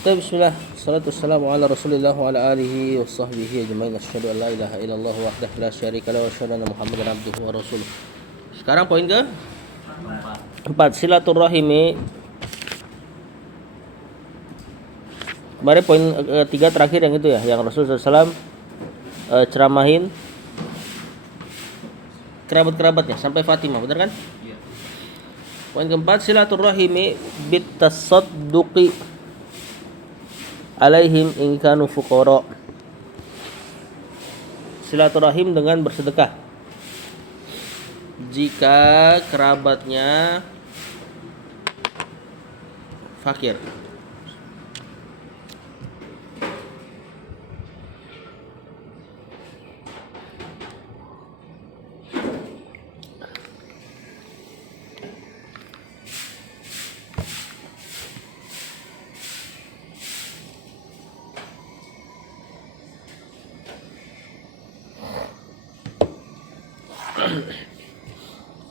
Bismillah, salatu wassalamu ala rasulillah wa ala alihi wa sahbihi ajma'in. Asyhadu an la ilaha illallah wahdahu la syarika lahu wa asyhadu anna Muhammadan abduhu wa rasuluh. Sekarang poin ke 4, silaturahimi. Kemarin poin ketiga terakhir yang itu ya, yang Rasulullah SAW ceramahin kerabat-kerabatnya sampai Fatimah, benar kan? Iya. Poin keempat, silaturahimi bitasadduqi alaihim in kanu fuqara. Silaturahim dengan bersedekah jika kerabatnya fakir.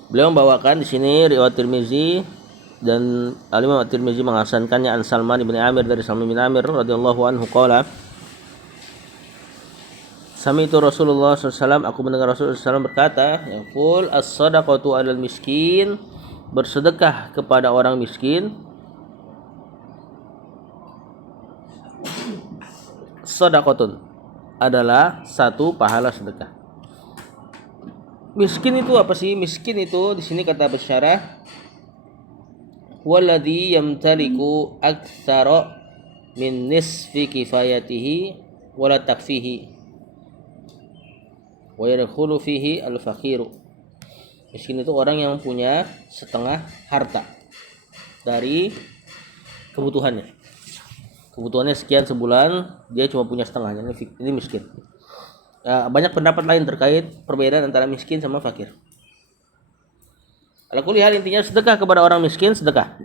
Beliau membawakan di sini riwayat Tirmizi, dan Al-Imam At-Tirmizi menghasankannya an Salman bin Amir dari Salman bin Amir radhiyallahu anhu qala Sami'tu Rasulullah SAW, aku mendengar Rasulullah SAW berkata, yaqul as-sadaqatu 'alal miskin, bersedekah kepada orang miskin, sadaqatun, adalah satu pahala sedekah. Miskin itu apa sih? Miskin itu di sini kata pesyarah, walladzi yamtaliku aktsara min nisfi kifayatihi wala takfihi wa yadkhulu fihi al-faqiru. Miskin itu orang yang punya setengah harta dari kebutuhannya. Kebutuhannya sekian sebulan, dia cuma punya setengahnya. Ini miskin. Banyak pendapat lain terkait perbedaan antara miskin sama fakir. Ala kulli hal, intinya sedekah kepada orang miskin, sedekah.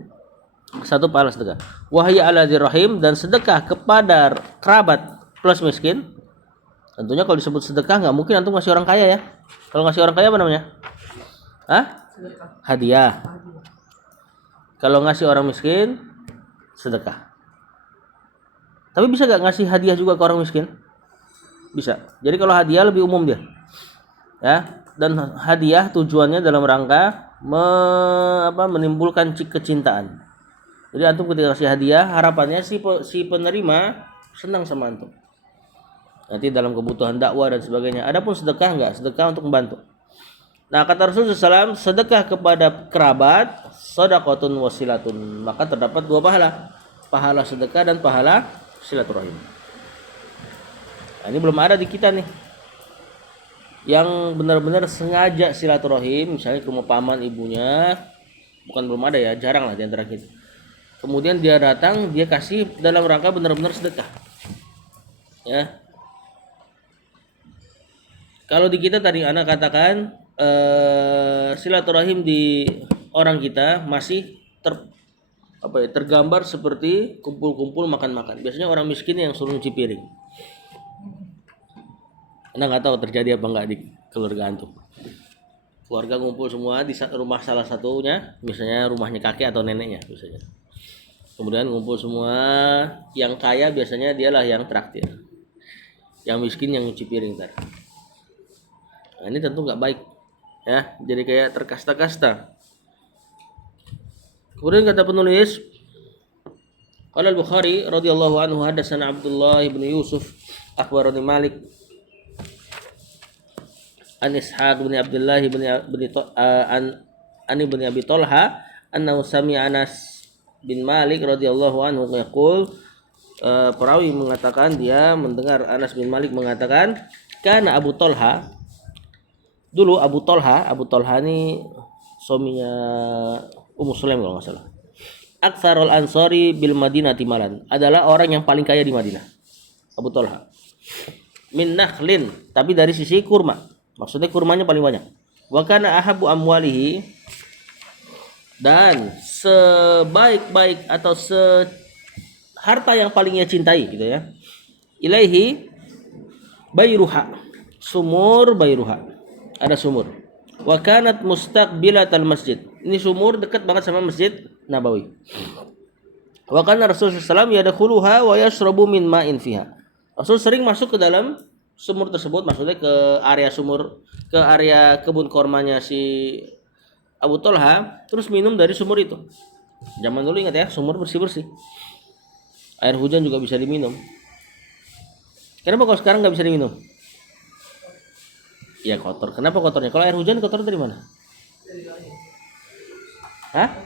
Satu pahala sedekah. Wahya ala dzirrahim, dan sedekah kepada kerabat plus miskin. Tentunya kalau disebut sedekah nggak mungkin antum ngasih orang kaya ya. Kalau ngasih orang kaya apa namanya? Hadiah. Kalau ngasih orang miskin, sedekah. Tapi bisa nggak ngasih hadiah juga ke orang miskin? Bisa. Jadi kalau hadiah lebih umum dia, ya. Dan hadiah tujuannya dalam rangka menimbulkan kecintaan. Jadi antum ketika kasih hadiah, harapannya si penerima senang sama antum. Nanti dalam kebutuhan dakwah dan sebagainya. Adapun sedekah enggak, sedekah untuk membantu. Nah, kata Rasulullah SAW, sedekah kepada kerabat, shadaqatun wasilatun, maka terdapat dua pahala, pahala sedekah dan pahala silaturahim. Nah, ini belum ada di kita nih yang benar-benar sengaja silaturahim, misalnya ke rumah paman ibunya, bukan belum ada ya, jarang lah di antara kita. Kemudian dia datang, dia kasih dalam rangka benar-benar sedekah. Ya. Kalau di kita tadi anak katakan silaturahim di orang kita masih tergambar seperti kumpul-kumpul makan-makan. Biasanya orang miskin yang suruh nyuci piring. Anda nggak tahu terjadi apa enggak di keluarga antum. Keluarga ngumpul semua di rumah salah satunya, misalnya rumahnya kakek atau neneknya biasanya. Kemudian ngumpul semua, yang kaya biasanya dialah yang traktir, yang miskin yang nyuci piring ntar. Nah, ini tentu nggak baik, ya. Jadi kayak terkasta-kasta. Kemudian kata penulis, qala al-Bukhari radhiyallahu anhu, hadatsana Abdullah bin Yusuf akhbarani Malik an Ishaq bin Abdullah bin Abi Talha annahu sami'a Anas bin Malik radhiyallahu anhu yaqul, perawi mengatakan dia mendengar Anas bin Malik mengatakan, kana Abu Talha, dulu Abu Talha ini suaminya Ummu Sulaim kalau enggak salah, aktsarul ansari bil Madinati malan, adalah orang yang paling kaya di Madinah. Abu Talha min nakhlin, tapi dari sisi kurma, maksudnya kurmanya paling banyak. Wa kana ahabbu amwalihi, dan sebaik-baik atau harta yang paling ia cintai gitu ya, ilaihi bayruha, sumur bayruha, ada sumur. Wa kanat mustaqbilatal masjid, ini sumur dekat banget sama Masjid Nabawi. Wa kana Rasulullah sallallahu alaihi wasallam yadkhuluha wa yashrabu min ma'in fiha. Rasul sering masuk ke dalam sumur tersebut, maksudnya ke area sumur, ke area kebun kormanya si Abu Talha, terus minum dari sumur itu. Zaman dulu ingat ya, sumur bersih-bersih. Air hujan juga bisa diminum. Kenapa kalau sekarang nggak bisa diminum? Ya kotor. Kenapa kotornya? Kalau air hujan kotor dari mana? Hah?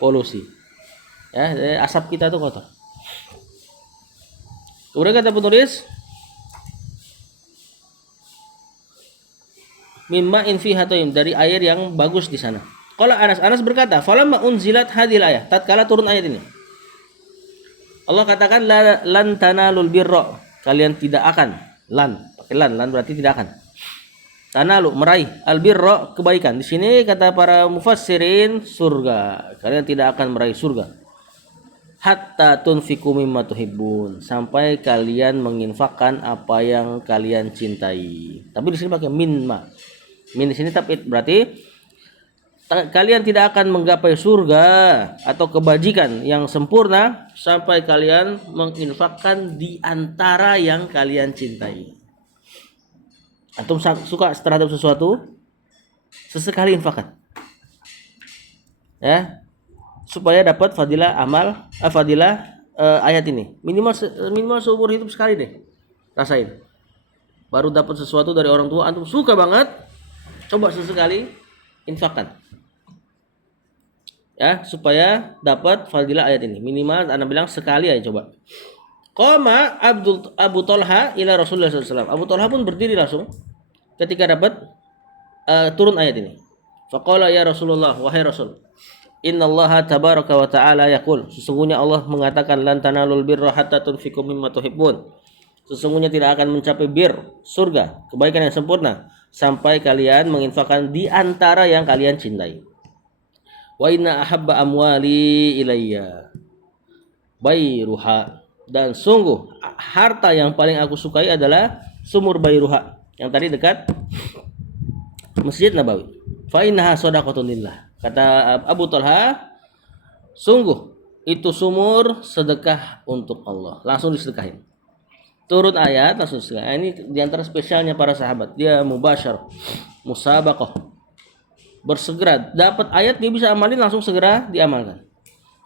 Polusi. Ya, asap kita tuh kotor. Kemudian kata penulis, mimma infiha toyim, dari air yang bagus di sana. Kalau Anas berkata, falamma unzilat hadhil ayah, tatkala turun ayat ini, Allah katakan lan tanalul birra, kalian tidak akan, pakai lan berarti tidak akan. Tanalu, meraih, albirra, kebaikan. Di sini kata para mufassirin, surga. Kalian tidak akan meraih surga. Hatta tunfiku mimma tuhibbun, sampai kalian menginfakkan apa yang kalian cintai. Tapi di sini pakai minma. Min di sini tabid, berarti kalian tidak akan menggapai surga atau kebajikan yang sempurna sampai kalian menginfakkan di antara yang kalian cintai. Antum suka terhadap sesuatu, sesekali infakkan, ya, supaya dapat fadilah amal, ayat ini. Minimal seumur hidup sekali deh, rasain. Baru dapat sesuatu dari orang tua, antum suka banget, coba sesekali infakkan, ya, supaya dapat fadilah ayat ini. Minimal anda bilang sekali aja coba. Qama Abu Talha ila Rasulullah SAW. Abu Talha pun berdiri langsung ketika dapat turun ayat ini. Faqala ya Rasulullah, wahai Rasul, innallaha tabaraka wa ta'ala yaqul, sesungguhnya Allah mengatakan lan tanalul birra hatta tunfiqu mimma tuhibbun. Sesungguhnya tidak akan mencapai bir, surga, kebaikan yang sempurna sampai kalian menginfakkan di antara yang kalian cintai. Wa inna ahabba amwali ilayya bayruha, dan sungguh harta yang paling aku sukai adalah sumur Bayruha yang tadi dekat Masjid Nabawi. Fa innaha shadaqatun lillah. Kata Abu Talha, sungguh itu sumur sedekah untuk Allah. Langsung disedekahin. Turun ayat langsung sedekah. Ini diantara spesialnya para sahabat. Dia mubasyar, musabaqah, bersegera dapat ayat dia bisa amalin, langsung segera diamalkan.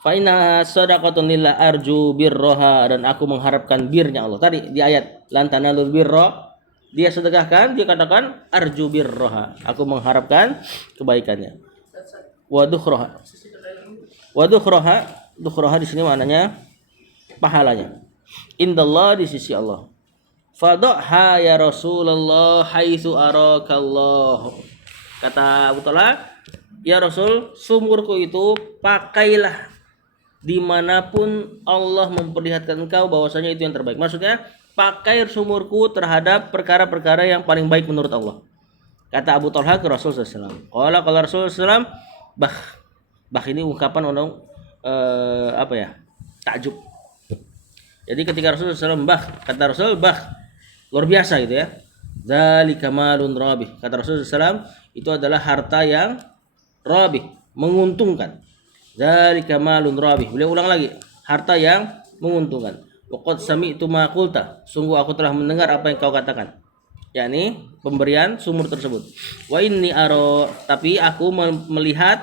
Fa inna shadaqatun lillah arju birroha, dan aku mengharapkan birnya Allah. Tadi di ayat lan tanalul birra, dia sedekahkan, dia katakan arju birroha, aku mengharapkan kebaikannya. Wa dukhroha, dukhroha di sini maknanya pahalanya. Indallah, di sisi Allah. Fadha ya Rasulullah haitsu arakallah. Kata Abu Talha, ya Rasul, sumurku itu pakailah dimanapun Allah memperlihatkan engkau bahwasanya itu yang terbaik. Maksudnya pakai sumurku terhadap perkara-perkara yang paling baik menurut Allah. Kata Abu Talha ke Rasul SAW. Kalau Rasul SAW, bah ini ungkapan orang takjub. Jadi ketika Rasul SAW kata Rasul, luar biasa gitu ya. Dzalika malun rabih. Kata Rasul SAW, itu adalah harta yang rabih, menguntungkan. Dzalika malun rabih. Beliau ulang lagi, harta yang menguntungkan. Waqad sami'tu ma qulta, sungguh aku telah mendengar apa yang kau katakan, yakni pemberian sumur tersebut. Wa inni aro, tapi aku melihat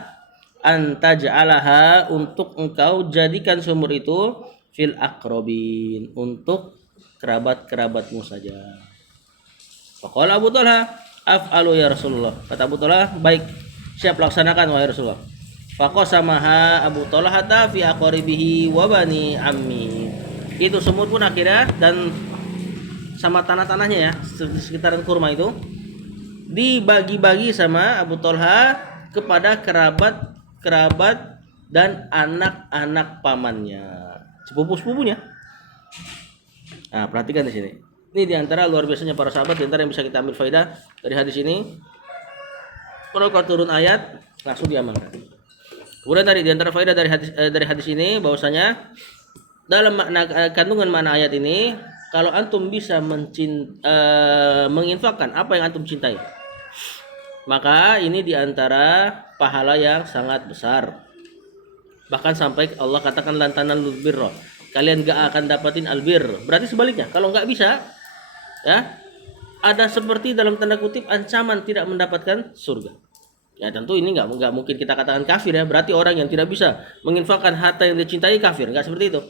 anta ja'alaha, untuk engkau jadikan sumur itu fil aqrabin, untuk kerabat-kerabatmu saja. Faqala Abu Talha, af'alu ya Rasulullah. Kata Abu Talha, baik, siap laksanakan wahai Rasulullah. Faqasamaha Abu Talha fi aqribihi wa bani ammi. Itu sumur pun akhirnya dan sama tanah-tanahnya ya di sekitaran kurma itu dibagi-bagi sama Abu Talha kepada kerabat dan anak-anak pamannya, sepupu-sepupunya. Nah, perhatikan di sini. Ini diantara luar biasanya para sahabat, diantara yang bisa kita ambil faedah dari hadis ini. Kalau turun ayat langsung diamalkan. Kemudian tadi diantara faedah dari hadis ini bahwasanya dalam makna kandungan makna ayat ini, kalau antum bisa menginfakkan apa yang antum cintai, maka ini diantara pahala yang sangat besar. Bahkan sampai Allah katakan lan tanalul birra. Kalian gak akan dapatin albir. Berarti sebaliknya, kalau nggak bisa, ya ada seperti dalam tanda kutip ancaman tidak mendapatkan surga. Ya tentu ini nggak mungkin kita katakan kafir ya. Berarti orang yang tidak bisa menginfakkan harta yang dicintai kafir. Nggak seperti itu.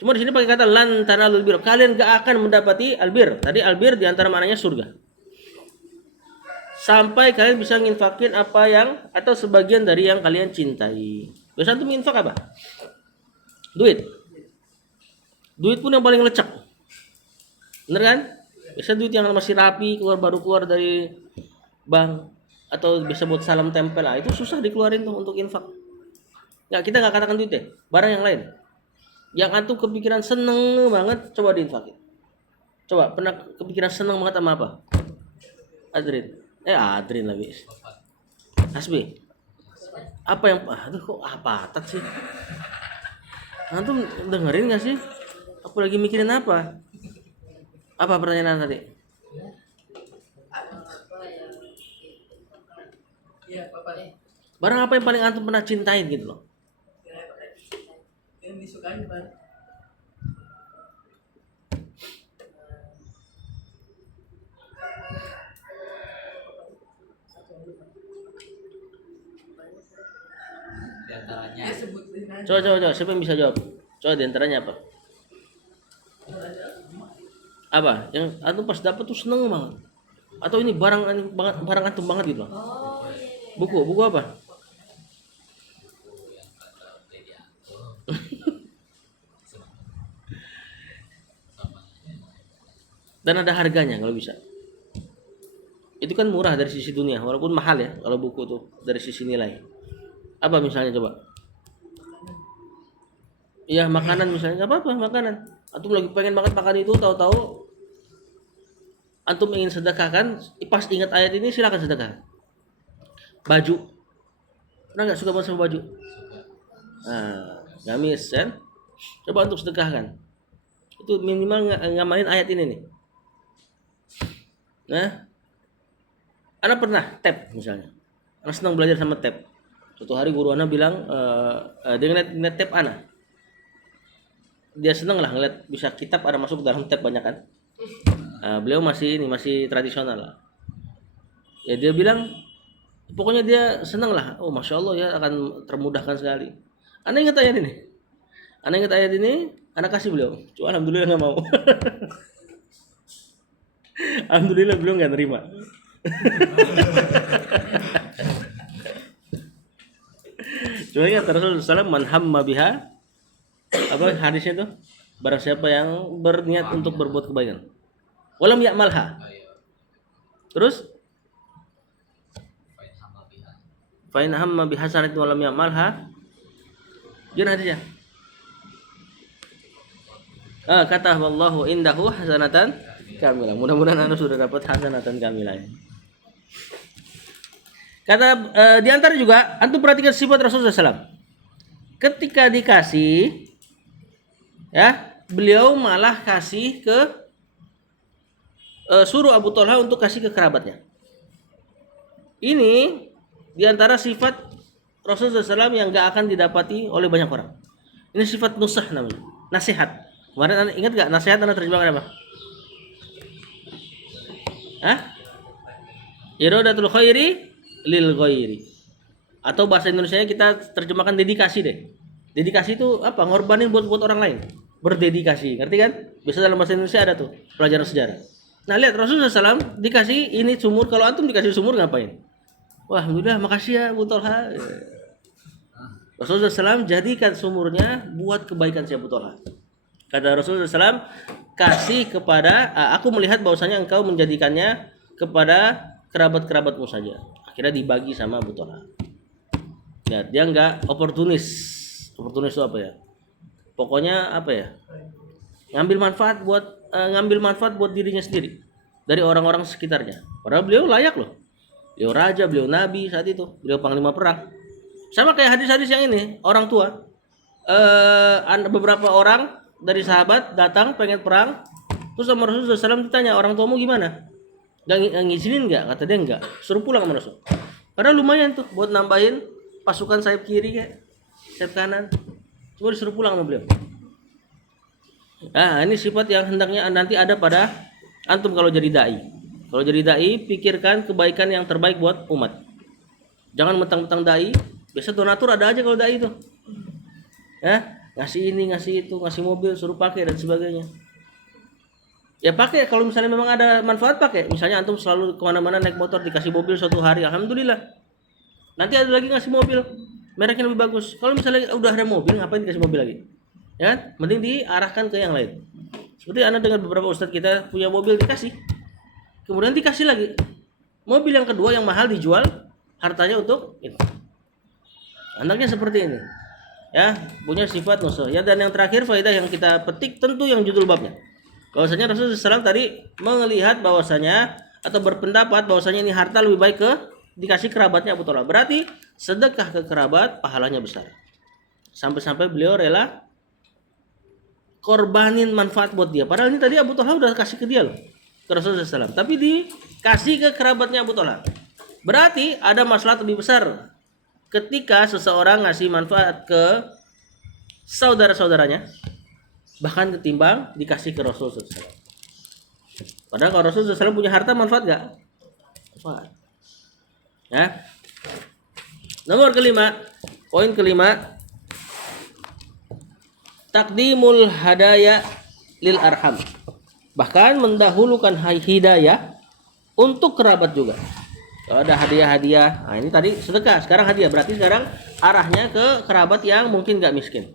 Cuma di sini pakai kata lan tanalul birra. Kalian gak akan mendapati albir. Tadi albir diantara maknanya surga. Sampai kalian bisa nginfakin apa yang atau sebagian dari yang kalian cintai. Biasa antum nginfak apa? Duit. Duit pun yang paling lecek. Bener kan? Biasa duit yang masih rapi, baru keluar dari bank atau bisa buat salam tempel lah, itu susah dikeluarin tuh untuk infak. Ya kita nggak katakan duit deh, barang yang lain. Yang antum kepikiran seneng banget, coba diinfakin. Coba pernah kepikiran seneng banget sama apa? Adrin lagi. Hasbi. Apa yang aduh kok apa tat sih? Antum dengerin nggak sih? Aku lagi mikirin apa? Apa pertanyaan tadi? Barang apa yang paling antum pernah cintain gitu loh? Yang disukai barang. Coba, siapa yang bisa jawab? Coba diantaranya apa? Apa? Yang antum pas dapat tuh seneng banget. Atau ini barang antum banget gitu loh. Buku apa? Dan ada harganya kalau bisa. Itu kan murah dari sisi dunia, walaupun mahal ya kalau buku tuh dari sisi nilai. Apa misalnya coba? Iya makanan misalnya, nggak apa-apa makanan. Antum lagi pengen banget makan itu, tahu-tahu antum ingin sedekahkan, pas ingat ayat ini silakan sedekah. Baju, pernah nggak suka banget sama baju? Nah, gamis kan? Coba untuk sedekahkan. Itu minimal ngamalin ayat ini nih. Nah, Ana pernah tab misalnya. Ana senang belajar sama tab. Suatu hari guru Ana bilang, dia ngeliat tab Ana. Dia seneng lah ngeliat bisa kitab ada masuk dalam tab banyak kan. Beliau masih tradisional lah. Ya dia bilang, pokoknya dia seneng lah. Oh masya Allah ya akan termudahkan sekali. Ana ingat ayat ini, Ana kasih beliau. Cuma alhamdulillah nggak mau. Alhamdulillah beliau nggak nerima. Cuma ingat Rasulullah SAW man hamma biha, apa hadisnya tuh, barang siapa yang berniat untuk berbuat kebaikan walam ya'malha, terus fa in hamma bihasanatin walam ya'malha, gimana hadisnya? Kata wallahu indahu hasanatan kamilah. Mudah-mudahan Anda sudah dapat hasanatan kamilah. Kata di antara juga antum perhatikan sifat Rasulullah SAW. Ketika dikasih, ya beliau malah kasih ke suruh Abu Thalha untuk kasih ke kerabatnya. Ini di antara sifat Rasulullah SAW yang gak akan didapati oleh banyak orang. Ini sifat nusah namanya, nasihat. Kemarin Anda ingat gak nasihat Anda terjemahkan apa? Iradatul khairi lil ghairi. Atau bahasa Indonesianya kita terjemahkan dedikasi deh. Dedikasi itu apa? Ngorbanin buat orang lain. Berdedikasi, ngerti kan? Biasa dalam bahasa Indonesia ada tuh pelajaran sejarah. Nah lihat Rasulullah SAW dikasih ini sumur. Kalau antum dikasih sumur ngapain? Wah alhamdulillah makasih ya Abu Thalha. Rasulullah SAW jadikan sumurnya buat kebaikan si Abu Thalha. Kata Rasulullah SAW, kasih kepada aku melihat bahwasanya engkau menjadikannya kepada kerabat-kerabatmu saja. Akhirnya dibagi sama Abu Thalha. Ya, dia enggak oportunis. Oportunis itu apa ya? Pokoknya apa ya? Ngambil manfaat buat dirinya sendiri dari orang-orang sekitarnya. Padahal beliau layak loh. Beliau raja, beliau nabi saat itu, beliau panglima perang. Sama kayak hadis-hadis yang ini, orang tua. Beberapa orang dari sahabat datang pengen perang, terus sama Rasulullah SAW ditanya, orang tuamu gimana? Gak ngizinin nggak? Kata dia nggak. Suruh pulang sama Rasul. Padahal lumayan tuh buat nambahin pasukan sayap kiri kayak. sayap kanan. Semua disuruh pulang sama beliau. Nah, ini sifat yang hendaknya nanti ada pada antum kalau jadi dai. Kalau jadi dai, pikirkan kebaikan yang terbaik buat umat. Jangan mentang-mentang dai. Biasa donatur ada aja kalau dai itu. Ya, ngasih ini, ngasih itu, ngasih mobil, suruh pakai dan sebagainya. Ya pakai kalau misalnya memang ada manfaat pakai. Misalnya antum selalu kemana-mana naik motor dikasih mobil suatu hari, alhamdulillah. Nanti ada lagi ngasih mobil, mereknya lebih bagus. Kalau misalnya udah ada mobil, ngapain dikasih mobil lagi? Ya, mending diarahkan ke yang lain. Seperti anda dengar beberapa ustadz kita punya mobil dikasih, kemudian dikasih lagi mobil yang kedua yang mahal dijual, hartanya untuk itu. Anaknya seperti ini, ya punya sifat nusuh. Ya dan yang terakhir faedah yang kita petik tentu yang judul babnya. Bahwasanya Rasulullah SAW tadi melihat bahwasanya atau berpendapat bahwasanya ini harta lebih baik ke dikasih kerabatnya Abu Talha. Berarti sedekah ke kerabat pahalanya besar. Sampai-sampai beliau rela korbanin manfaat buat dia. Padahal ini tadi Abu Talha udah kasih ke dia loh, ke Rasulullah SAW. Tapi dikasih ke kerabatnya Abu Talha. Berarti ada masalah lebih besar ketika seseorang ngasih manfaat ke saudara-saudaranya, bahkan ketimbang dikasih ke Rasulullah SAW. Padahal kalau Rasulullah SAW punya harta manfaat gak? Manfaat. Ya. Nomor kelima, poin kelima, takdimul hadaya lil arham. Bahkan mendahulukan hidayah untuk kerabat juga. Kalau ada hadiah-hadiah, nah ini tadi sedekah, sekarang hadiah, berarti sekarang arahnya ke kerabat yang mungkin gak miskin.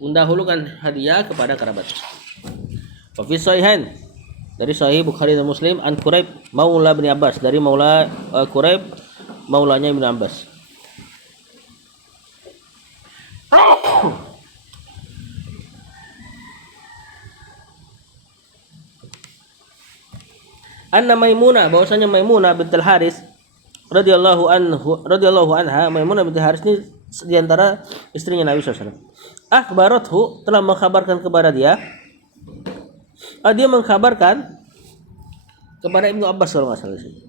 Mendahulukan hadiah kepada kerabat. Wa fi sahihain, dari Sahih Bukhari dan Muslim, an Quraib Maula bin Abbas, dari Maula Quraib maulanya bin Abbas. Anna Maimunah, bahwasanya Maimunah bintul Haris radhiyallahu anha, Maimunah bintul Haris ini di antara istrinya Nabi SAW. Akhbarathu, telah mengkhabarkan kepada dia. Dia mengkhabarkan kepada Ibnu Abbas kalau nggak salah sih.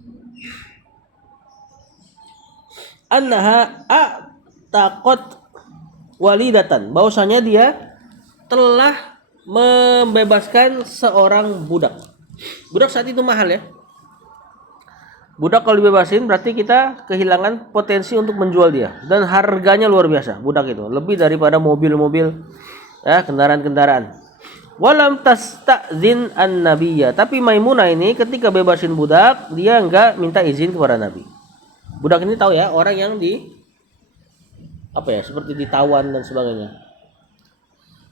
Annaha ataqat walidatan, bahwasanya dia telah membebaskan seorang budak. Budak saat itu mahal ya. Budak kalau dibebasin berarti kita kehilangan potensi untuk menjual dia, dan harganya luar biasa. Budak itu lebih daripada mobil-mobil, ya, kendaraan-kendaraan. Walam tastazin an-nabiyya, tapi Maimunah ini ketika bebasin budak dia enggak minta izin kepada Nabi. Budak ini tahu ya, orang yang seperti ditawan dan sebagainya.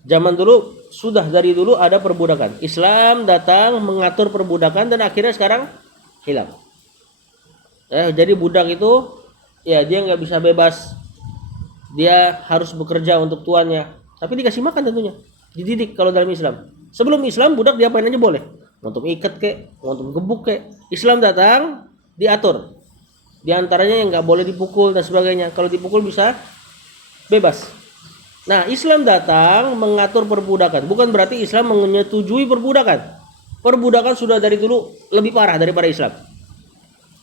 Zaman dulu sudah dari dulu ada perbudakan. Islam datang mengatur perbudakan dan akhirnya sekarang hilang. Jadi budak itu ya dia nggak bisa bebas, dia harus bekerja untuk tuannya, tapi dikasih makan tentunya, dididik. Kalau dalam Islam, sebelum Islam budak diapain aja boleh, untuk ikat kek, untuk gebuk kek. Islam datang diatur, di antaranya yang nggak boleh dipukul dan sebagainya. Kalau dipukul bisa bebas. Nah, Islam datang mengatur perbudakan, bukan berarti Islam menyetujui perbudakan. Perbudakan sudah dari dulu lebih parah daripada Islam.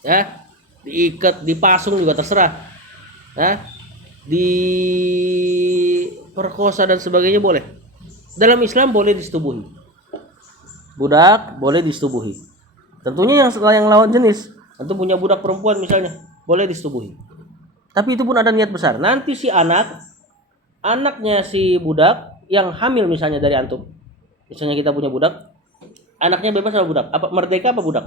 Ya. Diikat, dipasung juga terserah, ya, diperkosa dan sebagainya boleh. Dalam Islam boleh disetubuhi, budak boleh disetubuhi. Tentunya yang lawan jenis, tentu punya budak perempuan misalnya, boleh disetubuhi. Tapi itu pun ada niat besar. Nanti si anaknya si budak yang hamil misalnya dari antum, misalnya kita punya budak, anaknya bebas sama budak, apa merdeka apa budak?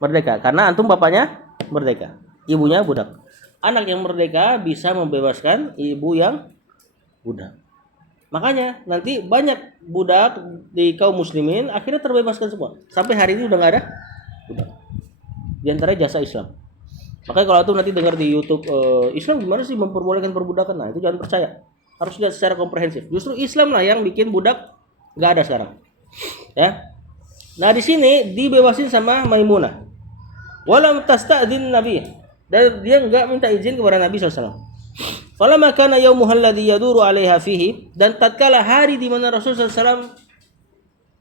Merdeka, karena antum bapaknya merdeka, ibunya budak. Anak yang merdeka bisa membebaskan ibu yang budak. Makanya nanti banyak budak di kaum muslimin akhirnya terbebaskan semua. Sampai hari ini udah nggak ada budak. Di antara jasa Islam. Makanya kalau antum nanti dengar di YouTube, Islam gimana sih memperbolehkan perbudakan? Nah itu jangan percaya. Harus lihat secara komprehensif. Justru Islam lah yang bikin budak nggak ada sekarang. Ya. Nah di sini dibebasin sama Maimunah. Walam tasta'dzin Nabi, dan dia enggak minta izin kepada Nabi SAW. Falamma kana yaumuhal ladzi yaduru 'alaiha fihi, dan tatkala hari di mana Rasul SAW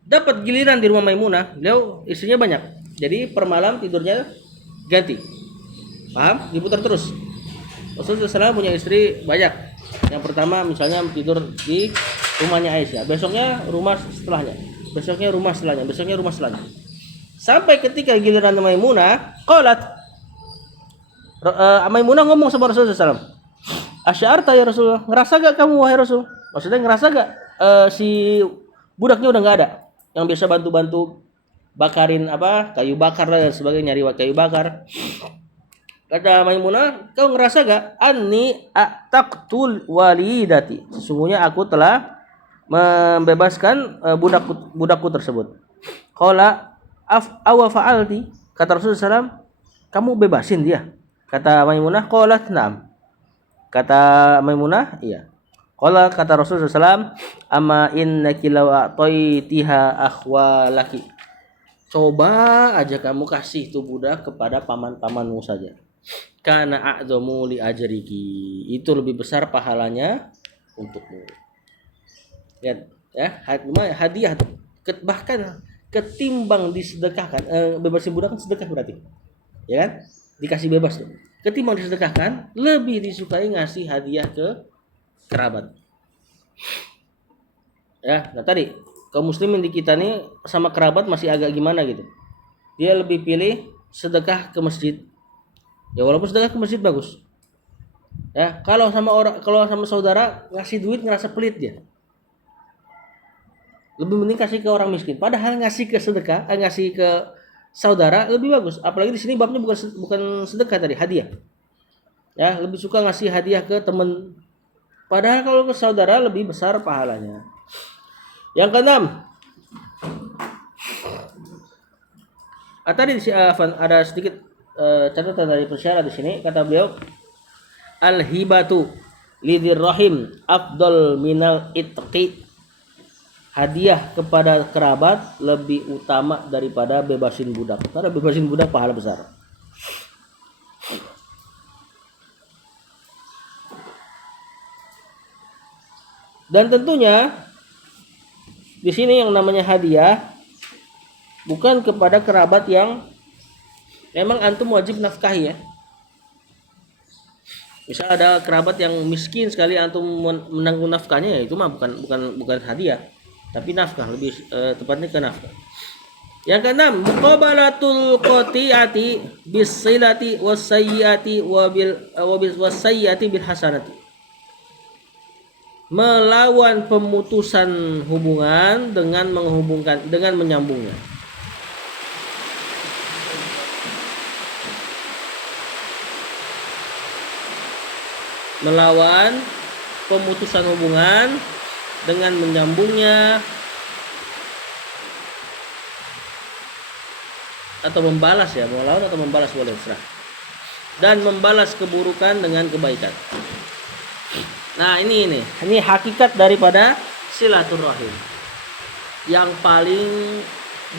dapat giliran di rumah Maimunah, beliau istrinya banyak. Jadi per malam tidurnya ganti. Paham? Diputar terus. Rasulullah SAW punya istri banyak. Yang pertama misalnya tidur di rumahnya Aisyah, besoknya rumah setelahnya, besoknya rumah setelahnya, besoknya rumah setelahnya. Sampai ketika giliran Maimunah, qalat Maimunah ngomong sama Rasulullah SAW, asy'arta ya Rasulullah, ngerasa gak kamu wahai Rasul? Maksudnya ngerasa gak si budaknya udah nggak ada, yang biasa bantu-bantu bakarin kayu bakar dan sebagainya, nyari kayu bakar. Kata Maimunah, kau ngerasa gak? Anni a'taqtul walidati. Sesungguhnya aku telah membebaskan budakku tersebut. Qala awa fa'alti. Kata Rasulullah SAW, kamu bebasin dia. Kata Maimunah, qalat na'am. Kata Maimunah, iya. Qala kata Rasulullah SAW, amma innaki law a'taitiha akhwalaki. Coba aja kamu kasih tuh budak kepada paman-pamanmu saja. Kana a'dhamu li ajriki, itu lebih besar pahalanya untukmu. Lihat ya, hadiah tuh. Bahkan ketimbang disedekahkan, bebasin budak kan sedekah berarti. Ya kan? Dikasih bebas tuh. Ketimbang disedekahkan, lebih disukai ngasih hadiah ke kerabat. Ya, nah tadi kaum muslimin di kita nih sama kerabat masih agak gimana gitu. Dia lebih pilih sedekah ke masjid. Ya walaupun sedekah ke masjid bagus. Ya, kalau sama saudara ngasih duit ngerasa pelit dia. Lebih mending kasih ke orang miskin. Padahal ngasih ke sedekah, ngasih ke saudara lebih bagus. Apalagi di sini babnya bukan sedekah tadi, hadiah. Ya, lebih suka ngasih hadiah ke teman. Padahal kalau ke saudara lebih besar pahalanya. Yang keenam. Tadi ada sedikit catatan dari pensyarah di sini, kata beliau al-hibatu lidir rahim afdal minal itqi. Hadiah kepada kerabat lebih utama daripada bebasin budak. Karena bebasin budak pahala besar. Dan tentunya di sini yang namanya hadiah bukan kepada kerabat yang memang antum wajib nafkahi ya. Misal ada kerabat yang miskin sekali antum menanggung nafkahnya, ya itu mah bukan hadiah, tapi nafkah, lebih tepatnya ke nafkah. Yang keenam, muqabalatul qati'ati bisilati wasayyiati wasayyiati bil hasanati. Melawan pemutusan hubungan dengan menyambungnya. Melawan pemutusan hubungan dengan menyambungnya atau membalas ya, melawan atau membalas boleh terserah. Dan membalas keburukan dengan kebaikan. Nah, ini hakikat daripada silaturahim yang paling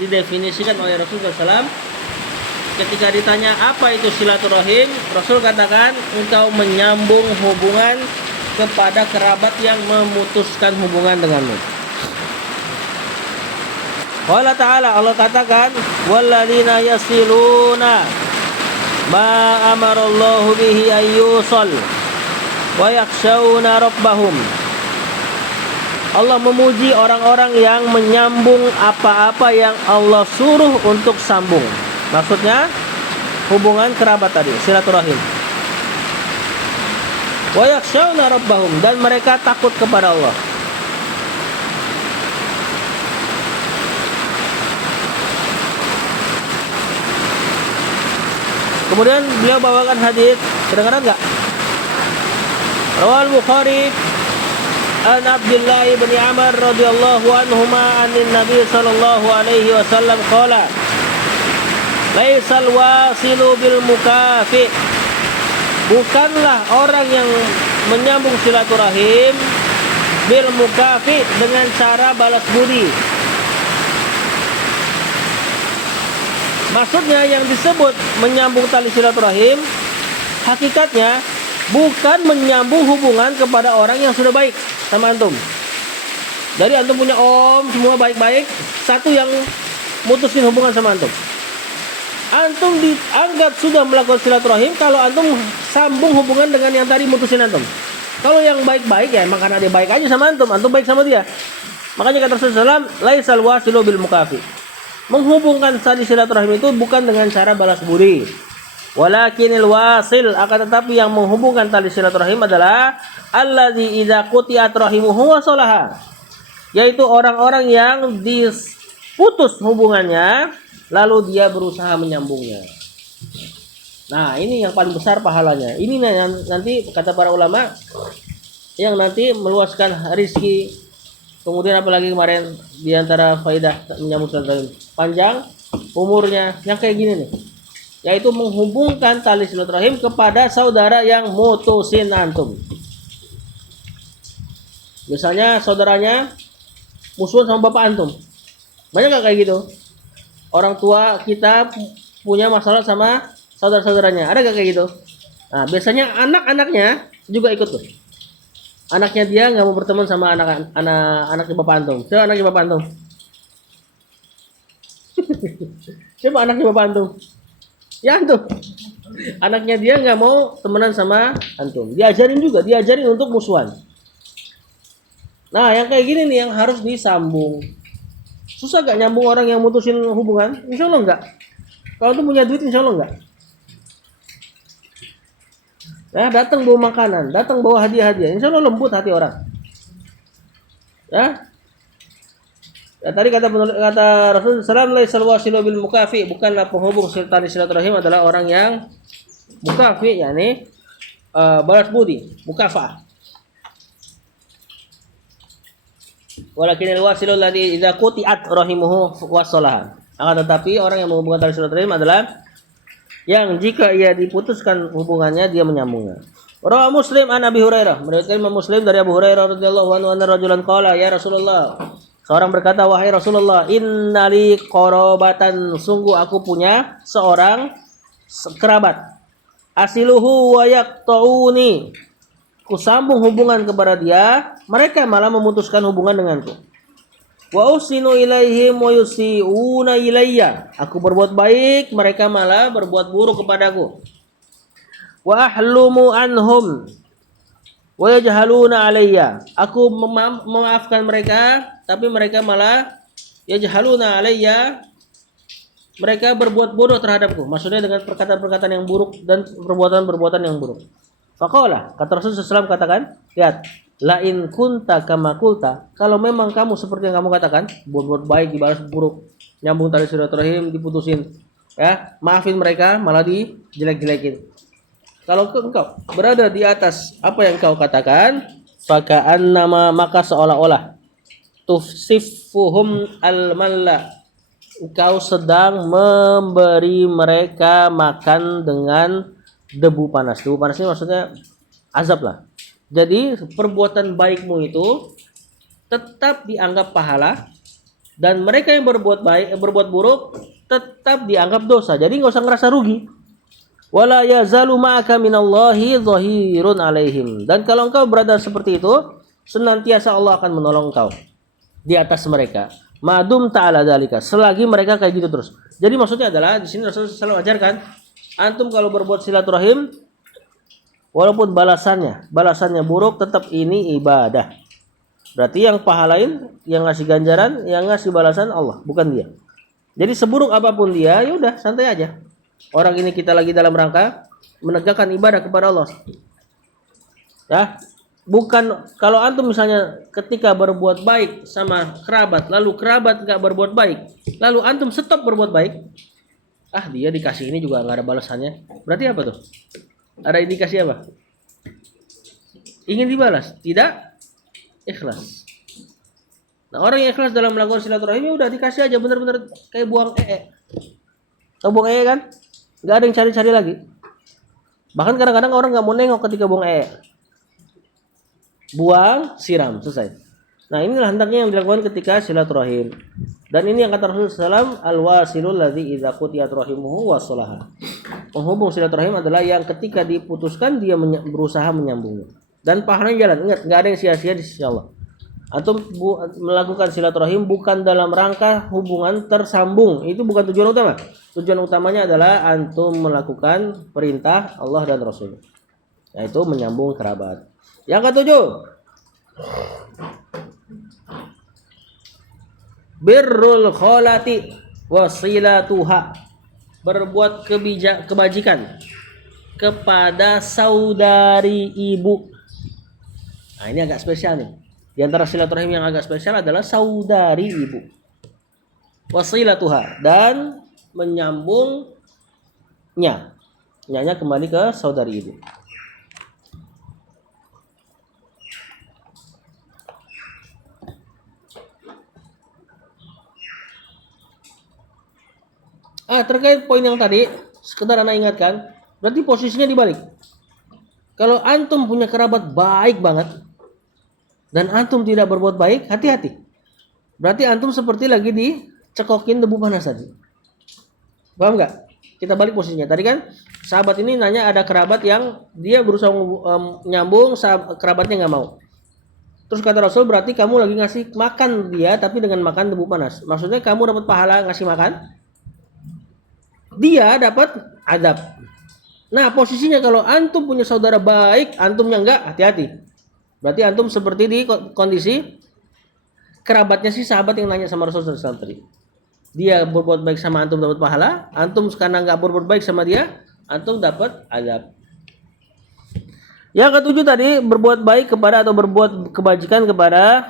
didefinisikan oleh Rasulullah SAW. Ketika ditanya apa itu silaturahim, Rasul katakan engkau menyambung hubungan kepada kerabat yang memutuskan hubungan denganmu. Allah Ta'ala, Allah katakan walladzina yasiluna ma amarallahu bihi ayyusal wa yakhshawna rabbahum. Allah memuji orang-orang yang menyambung apa-apa yang Allah suruh untuk sambung. Maksudnya hubungan kerabat tadi, silaturahim. Wa yakhshawna rabbahum, dan mereka takut kepada Allah. Kemudian beliau bawakan hadis, kedengaran enggak? Rawal Bukhari an Abdullah bin Amr radhiyallahu anhuma anin Nabi sallallahu alaihi wasallam qala laisal wasilu bil mukafi. Bukanlah orang yang menyambung silaturahim bil mukafi dengan cara balas budi. Maksudnya yang disebut menyambung tali silaturahim hakikatnya bukan menyambung hubungan kepada orang yang sudah baik sama antum. Dari antum punya om semua baik-baik, satu yang mutusin hubungan sama antum. Antum dianggap sudah melakukan silaturahim kalau antum sambung hubungan dengan yang tadi mutusin antum. Kalau yang baik-baik ya emang karena dia baik aja sama antum baik sama dia. Makanya kata Rasulullah SAW, laisal wasilu bil mukafi. Menghubungkan tali silaturahim itu bukan dengan cara balas budi. Walakinil wasil, akan tetapi yang menghubungkan tali silaturahim adalah allazi idza quti'at rahimuhu wa salaha. Yaitu orang-orang yang diputus hubungannya lalu dia berusaha menyambungnya. Nah, ini yang paling besar pahalanya. Ini yang nanti kata para ulama yang nanti meluaskan rizki. Kemudian apalagi kemarin diantara faidah menyambung silaturahim panjang umurnya yang kayak gini nih, yaitu menghubungkan tali silaturahim kepada saudara yang mutusin antum. Misalnya saudaranya musuhan sama bapak antum, banyak gak kayak gitu? Orang tua kita punya masalah sama saudara-saudaranya, ada gak kayak gitu? Nah, biasanya anak-anaknya juga ikut tuh. Anaknya dia nggak mau berteman sama anaknya bapak antum. Siapa anaknya bapak antum? Siapa anaknya bapak antum? Ya antum. Anaknya dia nggak mau temenan sama antum. Diajarin untuk musuhan. Nah, yang kayak gini nih yang harus disambung. Susah gak nyambung orang yang mutusin hubungan? Insya Allah enggak. Kalau antum punya duit, insya Allah enggak. Ya, datang bawa makanan, datang bawa hadiah-hadiah. Insya Allah lembut hati orang. Ya. Ya tadi kata Rasulullah sallallahu alaihi wasallam bil mukafi, bukanlah penghubung tali silaturahim adalah orang yang mukafi, yakni balas budi, mukafah. Walakin al-wasilul ladzi idza quti'at rahimuhu wasalaha. Akan tetapi orang yang menghubungkan tali silaturahim adalah yang jika ia diputuskan hubungannya dia menyambungnya. Rawi Muslim an Abi Hurairah, meriwayatkan Imam Muslim dari Abu Hurairah radhiyallahu anhu anna rajulan qala ya Rasulullah. Seorang berkata, wahai Rasulullah, innali qarabatan, sungguh aku punya seorang kerabat. Asiluhu wa yaqtauni. Kusambung hubungan kepada dia, mereka malah memutuskan hubungan denganku. Wa usinu ilaihim wa yusiuna ilayya. Aku berbuat baik, mereka malah berbuat buruk kepadaku. Wa ahlumu anhum wa yajhaluna alayya. Aku memaafkan mereka, tapi mereka malah yajhaluna alayya. Mereka berbuat bodoh terhadapku. Maksudnya dengan perkataan-perkataan yang buruk dan perbuatan-perbuatan yang buruk. Faqala, kata Rasulullah SAW katakan, lihat, la in kunta kama qulta, kalau memang kamu seperti yang kamu katakan, buat baik dibalas buruk, nyambung tali silaturahim diputusin, ya, maafin mereka malah dijelek-jelekin. Kalau engkau berada di atas apa yang kau katakan, faka'annama, maka seolah-olah tufsifuhum al-malla, engkau sedang memberi mereka makan dengan debu panas. Debu panas ini maksudnya azab lah. Jadi perbuatan baikmu itu tetap dianggap pahala, dan mereka yang berbuat baik, berbuat buruk tetap dianggap dosa. Jadi nggak usah ngerasa rugi. Wala yazalu ma'aka minallahi dhahirun alaihim. Dan kalau engkau berada seperti itu, senantiasa Allah akan menolong engkau di atas mereka. Madum ta'ala dzalika, selagi mereka kayak gitu terus. Jadi maksudnya adalah di sini Rasulullah selalu ajarkan, antum kalau berbuat silaturahim, walaupun balasannya buruk, tetap ini ibadah. Berarti yang pahalain, yang ngasih ganjaran, yang ngasih balasan Allah, bukan dia. Jadi seburuk apapun dia, ya udah santai aja. Orang ini kita lagi dalam rangka menegakkan ibadah kepada Allah. Ya, bukan kalau antum misalnya ketika berbuat baik sama kerabat, lalu kerabat nggak berbuat baik, lalu antum stop berbuat baik, dia dikasih ini juga nggak ada balasannya. Berarti apa tuh? Ada indikasi apa? Ingin dibalas, tidak ikhlas. Nah, orang yang ikhlas dalam melakukan silaturahim ya udah dikasih aja, bener-bener kayak buang Tahu buang kan? Nggak ada yang cari-cari lagi. Bahkan kadang-kadang orang nggak mau nengok ketika buang buang, siram, selesai. Nah, inilah hendaknya yang dilakukan ketika silaturahim. Dan ini yang kata Rasulullah SAW, al-wasilul ladzi idza qutiyat rahimuhu wasalaha. Penghubung silaturahim adalah yang ketika diputuskan dia berusaha menyambungnya. Dan pahalanya jalan. Ingat, nggak ada yang sia-sia di sisi Allah. Antum melakukan silaturahim bukan dalam rangka hubungan tersambung. Itu bukan tujuan utama. Tujuan utamanya adalah antum melakukan perintah Allah dan Rasul, yaitu menyambung kerabat. Yang ketujuh, birrul kholati wasilatuha, berbuat kebajikan kepada saudari ibu. Nah, ini agak spesial nih. Di antara silaturahim yang agak spesial adalah saudari ibu. Wasilatuha, dan menyambungnya. Nyanya kembali ke saudari ibu. Terkait poin yang tadi, sekedar anak ingatkan, berarti posisinya dibalik. Kalau antum punya kerabat baik banget dan antum tidak berbuat baik, hati-hati. Berarti antum seperti lagi dicekokin debu panas tadi. Paham nggak? Kita balik posisinya. Tadi kan sahabat ini nanya ada kerabat yang dia berusaha nyambung, kerabatnya nggak mau. Terus kata Rasul, berarti kamu lagi ngasih makan dia tapi dengan makan debu panas. Maksudnya kamu dapat pahala ngasih makan, dia dapat adab. Nah, posisinya kalau antum punya saudara baik, antumnya enggak, hati-hati. Berarti antum seperti di kondisi kerabatnya si sahabat yang nanya sama Rasulullah SAW tadi. Dia berbuat baik sama antum dapat pahala, antum karena enggak berbuat baik sama dia, antum dapat adab. Yang ketujuh tadi, berbuat baik kepada atau berbuat kebajikan kepada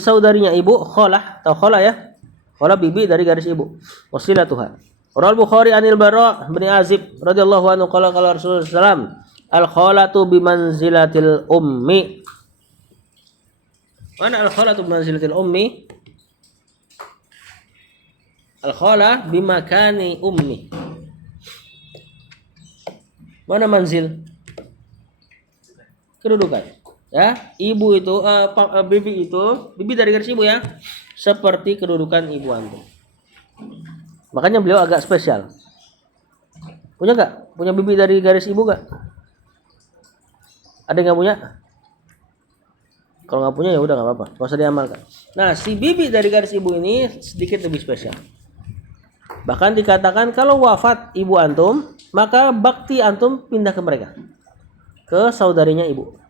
saudarinya ibu, kholah atau kholah ya. Kholah bibi dari garis ibu. Wasilatuha. Rawal Bukhari anil Bara' bin Azib radhiyallahu anhu qala Rasulullah sallallahu al khalatu bimanzilatil ummi. Mana al khalatu bimanzilatil ummi? Al khala bimakani ummi. Mana manzil? Kedudukan. Ya, ibu itu bibi dari garis ibu ya, seperti kedudukan ibu antum. Makanya beliau agak spesial. Punya gak? Punya bibi dari garis ibu gak? Ada yang gak punya? Kalau gak punya ya udah gak apa-apa, gak usah diamalkan. Nah, si bibi dari garis ibu ini sedikit lebih spesial. Bahkan dikatakan kalau wafat ibu antum, maka bakti antum pindah ke mereka, ke saudarinya ibu.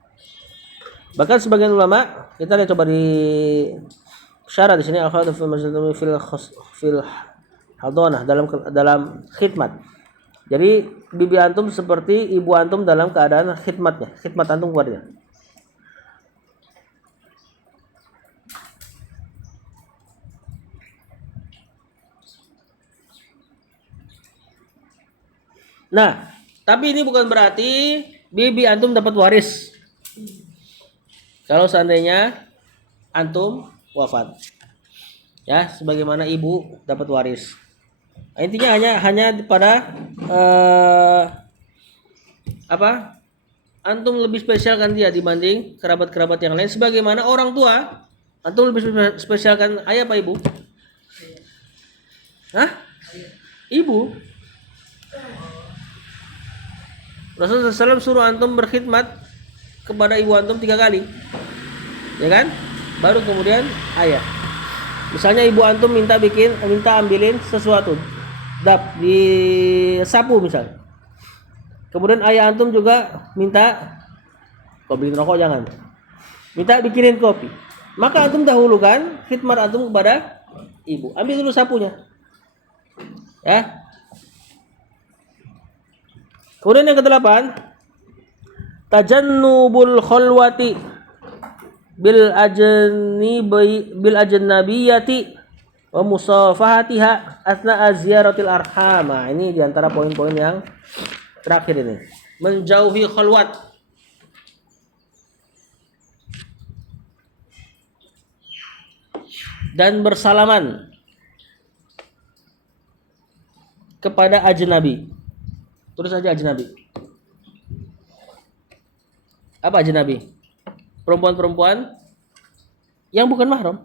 Bahkan sebagian ulama, kita lihat coba di syarah di sini, al-khawatu fil hadonah, dalam khidmat. Jadi bibi antum seperti ibu antum dalam keadaan khidmatnya, khidmat antum kepadanya. Nah, tapi ini bukan berarti bibi antum dapat waris kalau seandainya antum wafat. Ya, sebagaimana ibu dapat waris. Intinya hanya pada antum lebih spesialkan dia dibanding kerabat-kerabat yang lain. Sebagaimana orang tua, antum lebih spesialkan ayah apa ibu? Hah? Ibu. Rasulullah SAW suruh antum berkhidmat kepada ibu antum 3 kali, ya kan? Baru kemudian ayah. Misalnya ibu antum minta ambilin sesuatu, disapu misal. Kemudian ayah antum juga minta, kau beliin rokok jangan, minta bikinin kopi. Maka antum dahulukan khidmat antum kepada ibu. Ambil dulu sapunya, ya. Kemudian yang ke-8, tajannubul khalwati bil ajnabiyati wa musafahatiha asna ziyaratil arham. Nah, ini diantara poin-poin yang terakhir ini. Menjauhi khalwat. Dan bersalaman kepada ajnabi. Tulis aja ajnabi. Apa ajnabi? Perempuan-perempuan yang bukan mahram.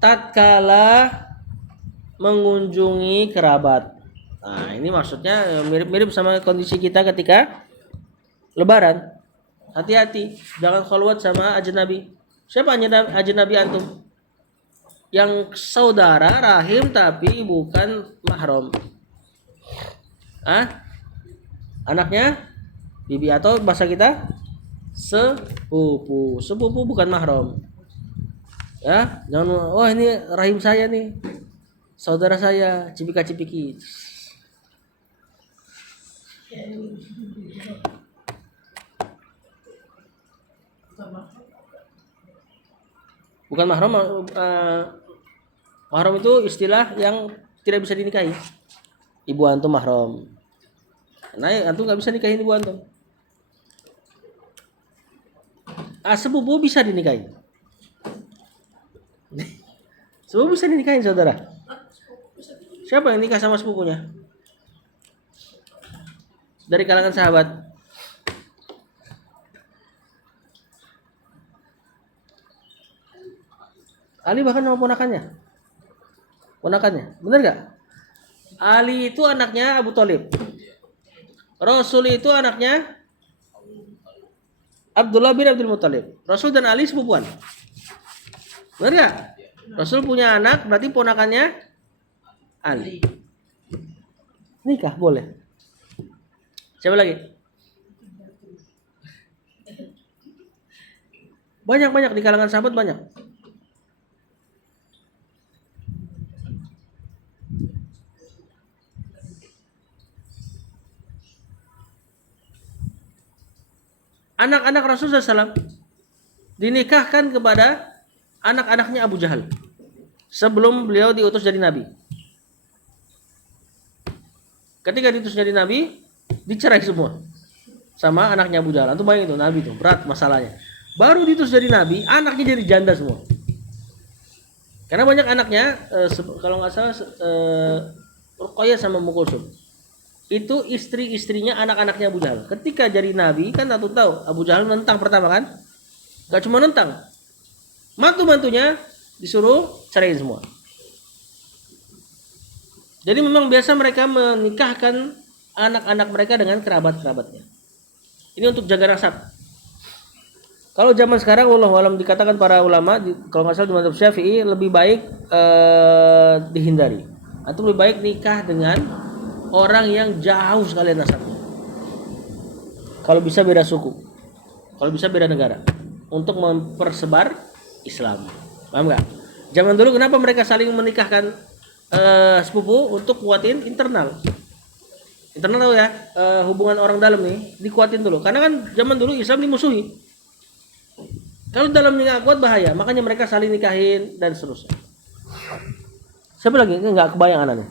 Tatkala mengunjungi kerabat. Nah, ini maksudnya mirip-mirip sama kondisi kita ketika lebaran. hati-hati, jangan khalwat sama ajnabi. Siapa ajnabi antum? Yang saudara rahim tapi bukan mahram. Anaknya bibi atau bahasa kita sepupu. Sepupu bukan mahram. Ya, jangan ini rahim saya nih. Saudara saya, cipika-cipiki. Bukan mahram. Mahram itu istilah yang tidak bisa dinikahi. Ibu antum mahram. Nah, antum nggak bisa nikahin ibu antum. Sepupu bisa dinikahi. Sepupu bisa dinikahin saudara. Siapa yang nikah sama sepupunya? Dari kalangan sahabat. Ali bahkan sama ponakannya. Benar gak? Ali itu anaknya Abu Thalib. Rasul itu anaknya Abdullah bin Abdul Muthalib. Rasul dan Ali sepupuan. Benar gak? Rasul punya anak, berarti ponakannya Ali. Nikah boleh. Siapa lagi? Banyak di kalangan sahabat banyak. Anak-anak Rasulullah SAW dinikahkan kepada anak-anaknya Abu Jahal sebelum beliau diutus jadi nabi. Ketika diutus jadi nabi, dicerai semua sama anaknya Abu Jahal. Antum bayangin itu nabi itu berat masalahnya. Baru diutus jadi nabi, anaknya jadi janda semua. Karena banyak anaknya, kalau nggak salah Ruqayyah sama Ummu Kulsum. Itu istri-istrinya anak-anaknya Abu Jahal. Ketika jadi nabi kan tahu Abu Jahal nentang pertama kan? Gak cuma nentang, mantu-mantunya disuruh cerai semua. Jadi memang biasa mereka menikahkan anak-anak mereka dengan kerabat-kerabatnya. Ini untuk jaga nasab. Kalau zaman sekarang wallahu alam dikatakan para ulama kalau nggak salah di mazhab Syafi'i lebih baik dihindari. Atau lebih baik nikah dengan orang yang jauh sekali nasabnya. Kalau bisa beda suku, kalau bisa beda negara, untuk mempersebar Islam. Paham nggak? Zaman dulu kenapa mereka saling menikahkan sepupu untuk kuatin internal. Internal tahu ya, hubungan orang dalam nih dikuatin dulu. Karena kan zaman dulu Islam dimusuhi. Kalau dalamnya nggak kuat bahaya, makanya mereka saling nikahin dan seterusnya. Siapa lagi? Ini nggak kebayang anaknya.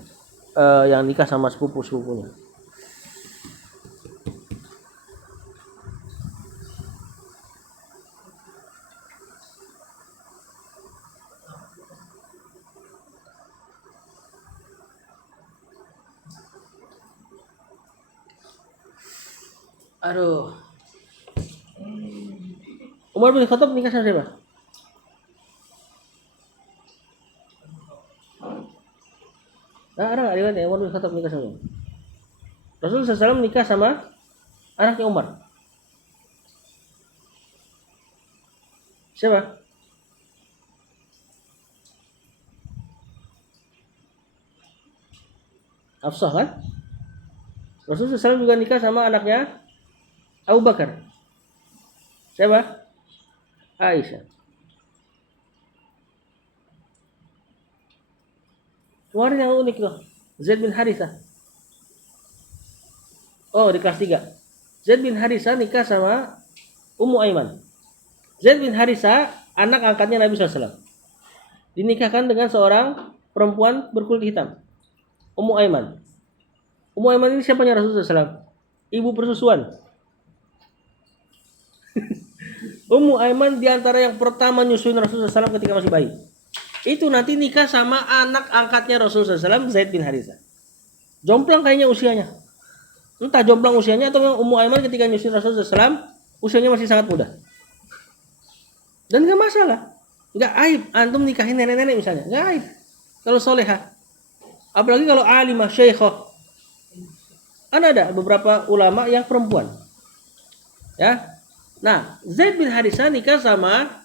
Yang nikah sama sepupu-sepupunya. Aduh. Umar bin Khattab nikah sama siapa? Ada riwayat ya Umar bin Khattab nikah sama. Rasulullah SAW nikah sama anaknya Umar. Siapa? Hafsah kan? Rasulullah SAW juga nikah sama anaknya Abu Bakar. Siapa? Aisyah. Kemarin yang unik loh, Zaid bin Harithah. Oh, di kelas 3. Zaid bin Harithah nikah sama Ummu Aiman. Zaid bin Harithah anak angkatnya Nabi SAW. Dinikahkan dengan seorang perempuan berkulit hitam, Ummu Aiman. Ummu Aiman ini siapanya Rasulullah SAW? Ibu persusuan. Ummu Aiman diantara yang pertama nyusuin Rasulullah SAW ketika masih bayi. Itu nanti nikah sama anak angkatnya Rasulullah SAW, Zaid bin Harithah. Jomplang kayaknya usianya. Entah jomplang usianya atau Ummu Aiman ketika nyusuin Rasulullah SAW, usianya masih sangat muda. Dan gak masalah. Gak aib. Antum nikahin nenek-nenek misalnya. Gak aib. Kalau solehah. Apalagi kalau alimah, syekhah. Kan ada beberapa ulama yang perempuan. Ya. Nah, Zaid bin Harisah nikah sama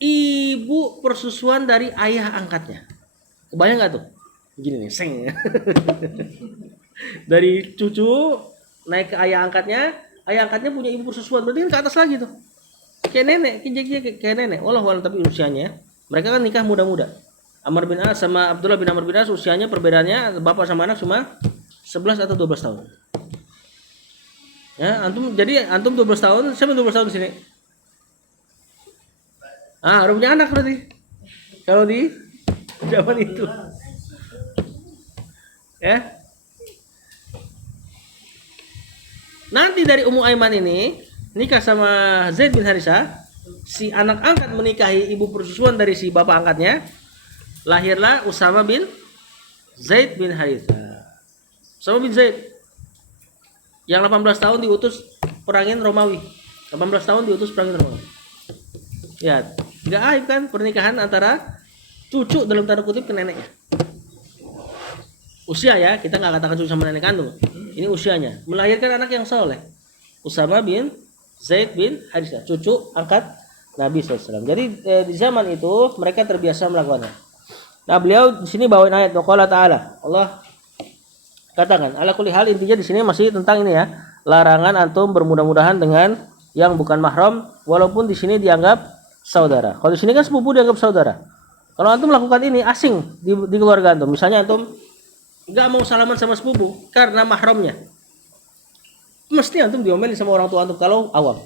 ibu persusuan dari ayah angkatnya. Kebayang nggak tuh? Begini nih, seng. Dari cucu naik ke ayah angkatnya punya ibu persusuan, berarti kan ke atas lagi tuh. Kayak nenek, kayak nenek. Walau tapi usianya, mereka kan nikah muda-muda. Amr bin As sama Abdullah bin Amr bin As usianya perbedaannya bapak sama anak cuma 11 atau 12 tahun. Ya, antum 12 tahun, saya 12 tahun di sini. Udah punya anak berarti. Kalau di zaman itu. Ya. Nanti dari Ummu Aiman ini nikah sama Zaid bin Harisah, si anak angkat menikahi ibu persusuan dari si bapak angkatnya, lahirlah Usama bin Zaid bin Harisah. Usama bin Zaid yang 18 tahun diutus perangin Romawi. 18 tahun diutus perangin Romawi. Ya, enggak aib kan pernikahan antara cucu dalam tanda kutip ke neneknya. Usia ya, kita nggak katakan cucu sama nenek kandung. Ini usianya. Melahirkan anak yang soleh. Usama bin Zaid bin Harisah, cucu angkat Nabi SAW. Jadi di zaman itu mereka terbiasa melakukannya. Nah, beliau di sini bawain ayat Allah Ta'ala. Allah katakan, ala kulli hal, intinya di sini masih tentang ini ya, larangan antum bermudah-mudahan dengan yang bukan mahram, walaupun di sini dianggap saudara. Kalau di sini kan sepupu dianggap saudara. Kalau antum melakukan ini asing di keluarga antum, misalnya antum nggak mau salaman sama sepupu karena mahramnya, mesti antum diomelin sama orang tua antum kalau awam.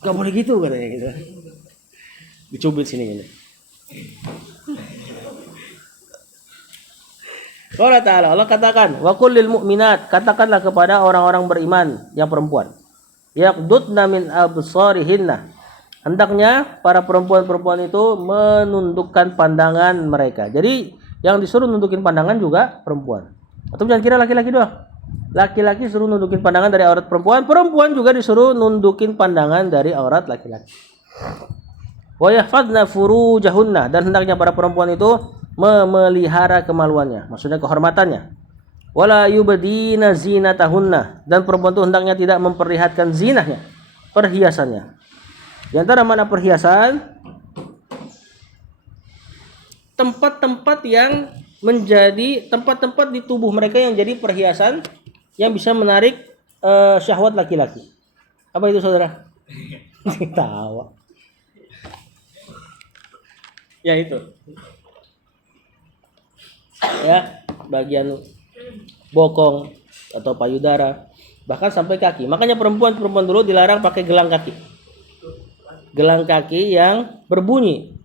Gak boleh gitu katanya gitu. Dicubit sini gitu. Allah Ta'ala, Allah katakan, wa qul lil mu'minat, katakanlah kepada orang-orang beriman yang perempuan, yaqdudna min absarihinna, hendaknya para perempuan-perempuan itu menundukkan pandangan mereka. Jadi yang disuruh nundukin pandangan juga perempuan. Atau jangan kira laki-laki doang. Laki-laki suruh nundukin pandangan dari aurat perempuan, perempuan juga disuruh nundukin pandangan dari aurat laki-laki. Wa yahfadna furujahunna, dan hendaknya para perempuan itu memelihara kemaluannya, maksudnya kehormatannya. Wala yubdina zinatahunna, dan perempuan itu hendaknya tidak memperlihatkan zinahnya, perhiasannya. Di antara mana perhiasan? Tempat-tempat yang menjadi tempat-tempat di tubuh mereka yang jadi perhiasan yang bisa menarik syahwat laki-laki. Apa itu saudara? Tawa. Ya itu. Ya, bagian bokong atau payudara, bahkan sampai kaki. Makanya perempuan dulu dilarang pakai gelang kaki. Gelang kaki yang berbunyi.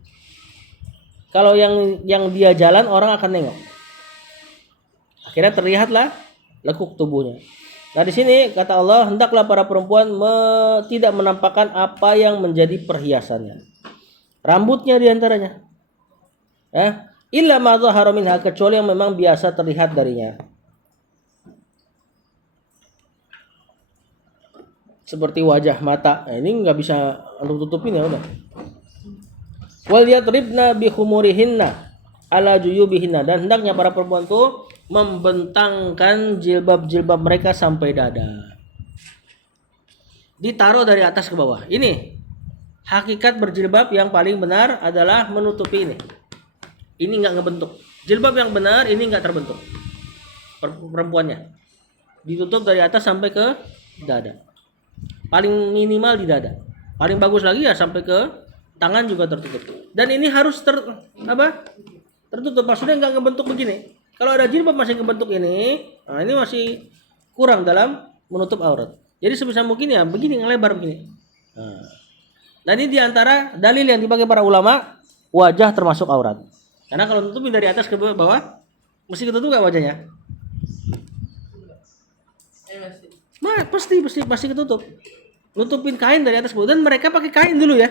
Kalau yang dia jalan orang akan nengok. Akhirnya terlihatlah lekuk tubuhnya. Nah di sini kata Allah, hendaklah para perempuan tidak menampakkan apa yang menjadi perhiasannya. Rambutnya diantaranya. Illa ma zahara minha, kecuali yang memang biasa terlihat darinya. Seperti wajah, mata. Nah, ini nggak bisa untuk tutupin ya udah. Wal yadribna bi khumurihinna ala juyubihinna, dan hendaknya para perempuan itu membentangkan jilbab-jilbab mereka sampai dada. Ditaruh dari atas ke bawah. Ini hakikat berjilbab yang paling benar adalah menutupi ini. Ini enggak ngebentuk. Jilbab yang benar ini enggak terbentuk. Perempuannya ditutup dari atas sampai ke dada. Paling minimal di dada. Paling bagus lagi ya sampai ke tangan juga tertutup. Dan ini harus tertutup. Maksudnya enggak ngebentuk begini. Kalau ada jilbab masih ngebentuk ini, nah ini masih kurang dalam menutup aurat. Jadi sebisa mungkin ya begini, ngelebar begini. Nah ini diantara dalil yang dipakai para ulama, wajah termasuk aurat. Karena kalau tutupin dari atas ke bawah, mesti ketutup gak wajahnya? Pasti ketutup. Nutupin kain dari atas ke bawah. Dan mereka pakai kain dulu ya.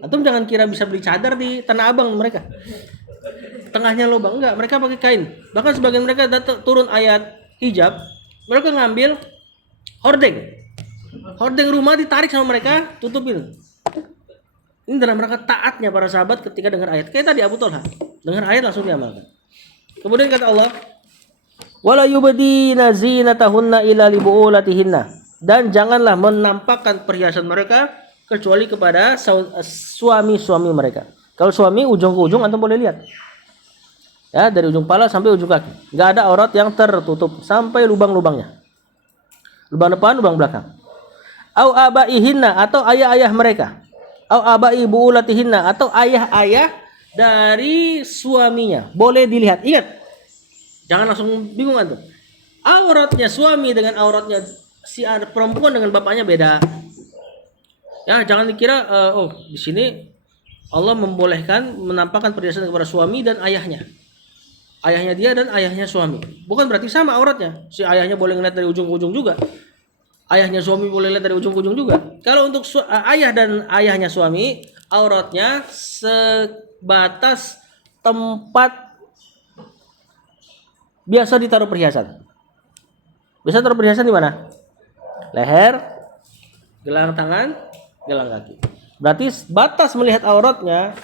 Antum jangan kira bisa beli cadar di Tanah Abang mereka. Tengahnya lubang, enggak, mereka pakai kain. Bahkan sebagian mereka turun ayat hijab, mereka ngambil hordeng. Hordeng rumah ditarik sama mereka, tutupin. Ini dalam rangka taatnya para sahabat ketika dengar ayat. Kayak tadi Abu Thalha, dengar ayat langsung diamalkan. Kemudian kata Allah, wala yubdina zinatahunna illa libu'ulatihinna, dan janganlah menampakkan perhiasan mereka kecuali kepada suami-suami mereka. Kalau suami ujung ke ujung antum boleh lihat. Ya, dari ujung kepala sampai ujung kaki. Enggak ada aurat yang tertutup sampai lubang-lubangnya. Lubang depan, lubang belakang. Au abaihinna atau ayah-ayah mereka. Au abai buulatihinna atau ayah-ayah dari suaminya. Boleh dilihat. Ingat. Jangan langsung bingung antum. Auratnya suami dengan auratnya si perempuan dengan bapaknya beda. Ya, jangan dikira di sini Allah membolehkan menampakkan perhiasan kepada suami dan ayahnya. Ayahnya dia dan ayahnya suami. Bukan berarti sama auratnya. Si ayahnya boleh ngeliat dari ujung ke ujung juga. Ayahnya suami boleh lihat dari ujung ke ujung juga. Kalau untuk ayah dan ayahnya suami, auratnya sebatas tempat biasa ditaruh perhiasan. Bisa taruh perhiasan di mana? Leher, gelang tangan, gelang kaki. Berarti batas melihat auratnya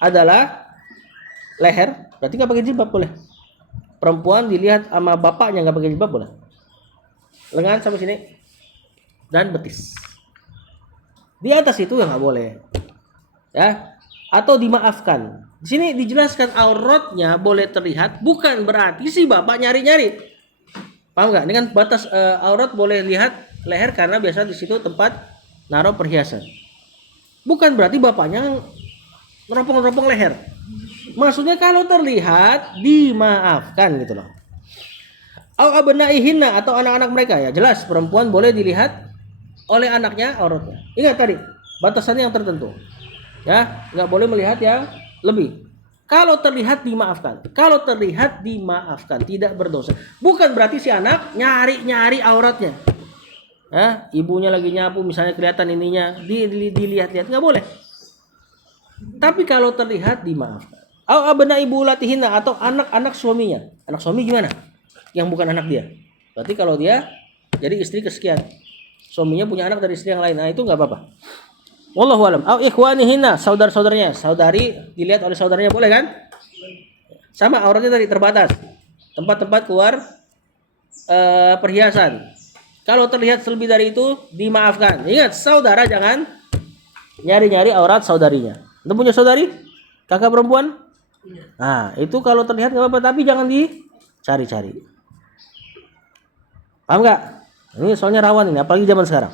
adalah leher, berarti nggak pakai jilbab boleh. Perempuan dilihat sama bapaknya nggak pakai jilbab boleh. Lengan sampai sini dan betis. Di atas itu ya nggak boleh. Ya, atau dimaafkan. Di sini dijelaskan auratnya boleh terlihat, bukan berarti si bapak nyari-nyari. Paham nggak? Ini kan batas aurat boleh lihat leher karena biasa di situ tempat naruh perhiasan. Bukan berarti bapaknya neropong-neropong leher. Maksudnya kalau terlihat dimaafkan gitu loh. Au abnaihinna atau anak-anak mereka, ya jelas perempuan boleh dilihat oleh anaknya auratnya. Ingat tadi batasannya yang tertentu. Ya, nggak boleh melihat yang lebih. Kalau terlihat dimaafkan. Kalau terlihat dimaafkan, tidak berdosa. Bukan berarti si anak nyari-nyari auratnya. Ya, ibunya lagi nyapu misalnya kelihatan ininya, dilihat-lihat nggak boleh. Tapi kalau terlihat dimaafkan. Au abnai buulatihinna atau anak-anak suaminya. Anak suami gimana? Yang bukan anak dia. Berarti kalau dia jadi istri kesekian. Suaminya punya anak dari istri yang lain. Nah, itu enggak apa-apa. Wallahu alam. Au ikhwanihinna, saudara-saudaranya. Saudari dilihat oleh saudaranya boleh kan? Sama auratnya tadi terbatas. Tempat-tempat keluar perhiasan. Kalau terlihat lebih dari itu dimaafkan. Ingat, saudara jangan nyari-nyari aurat saudarinya. Anda punya saudari? Kakak perempuan? Nah, itu kalau terlihat nggak apa-apa, tapi jangan dicari-cari. Paham nggak? Ini soalnya rawan ini, apalagi zaman sekarang.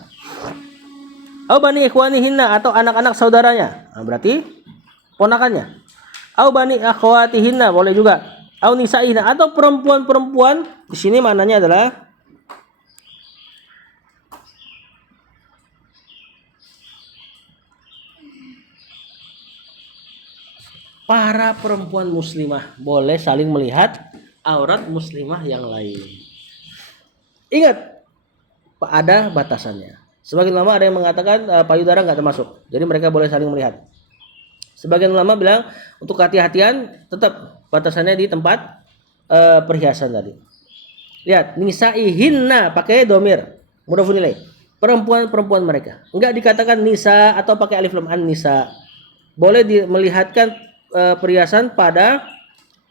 Au bani ikhwanihinna atau anak-anak saudaranya. Nah, berarti ponakannya. Au bani akhwatihinna boleh juga. Au nisaihinna atau perempuan-perempuan. Di sini maknanya adalah para perempuan muslimah boleh saling melihat aurat muslimah yang lain. Ingat, ada batasannya. Sebagian ulama ada yang mengatakan payudara nggak termasuk. Jadi mereka boleh saling melihat. Sebagian ulama bilang untuk kehati-hatian tetap batasannya di tempat perhiasan tadi. Lihat, nisaihinna pakai domir. Mudhafun ilaih. Perempuan-perempuan mereka. Enggak dikatakan nisa atau pakai alif lam an nisa. Boleh melihatkan perhiasan pada